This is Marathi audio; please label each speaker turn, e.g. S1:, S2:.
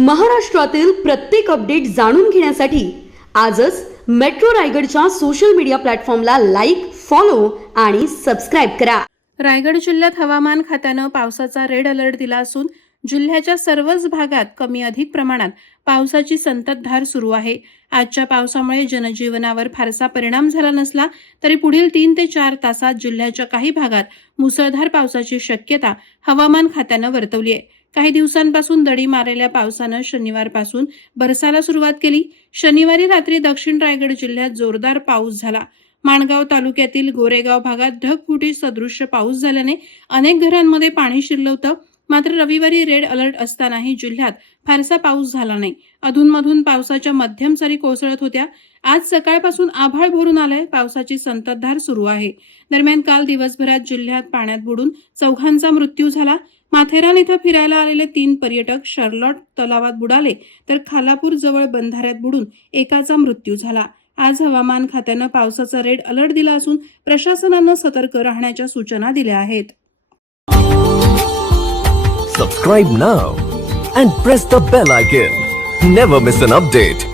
S1: महाराष्ट्रातील प्रत्येक अपडेट जाणून घेण्यासाठी आजच मेट्रो रायगडच्या सोशल मीडिया प्लॅटफॉर्मला लाईक फॉलो आणि सबस्क्राईब करा.
S2: रायगड जिल्ह्यात हवामान खात्यानं पावसाचा रेड अलर्ट दिला असून जिल्ह्याच्या सर्वच भागात कमी अधिक प्रमाणात पावसाची संततधार सुरू आहे. आजच्या पावसामुळे जनजीवनावर फारसा परिणाम झाला नसला तरी पुढील तीन ते चार तासात जिल्ह्याच्या काही भागात मुसळधार पावसाची शक्यता हवामान खात्यानं वर्तवली आहे. काही दिवसांपासून दडी मारलेल्या पावसानं शनिवारपासून बरसाला सुरुवात केली. शनिवारी रात्री दक्षिण रायगड जिल्ह्यात जोरदार पाऊस झाला. माणगाव तालुक्यातील गोरेगाव भागात ढगफुटी सदृश्य पाऊस झाल्याने अनेक घरांमध्ये पाणी शिरलं होतं. मात्र रविवारी रेड अलर्ट असतानाही जिल्ह्यात फारसा पाऊस झाला नाही. अधूनमधून पावसाच्या मध्यम सरी कोसळत होत्या. आज सकाळपासून आभाळ भरून आलंय. पावसाची संततधार सुरू आहे. दरम्यान काल दिवसभरात जिल्ह्यात पाण्यात बुडून चौघांचा मृत्यू झाला. माथेरान इथं फिरायला आलेले तीन पर्यटक शर्लॉट तलावात बुडाले तर खालापूर जवळ बंधाऱ्यात बुडून एकाचा मृत्यू झाला. आज हवामान खात्यानं पावसाचा रेड अलर्ट दिला असून प्रशासनानं सतर्क राहण्याच्या सूचना दिल्या आहेत.
S3: Subscribe now and press the bell icon never miss an update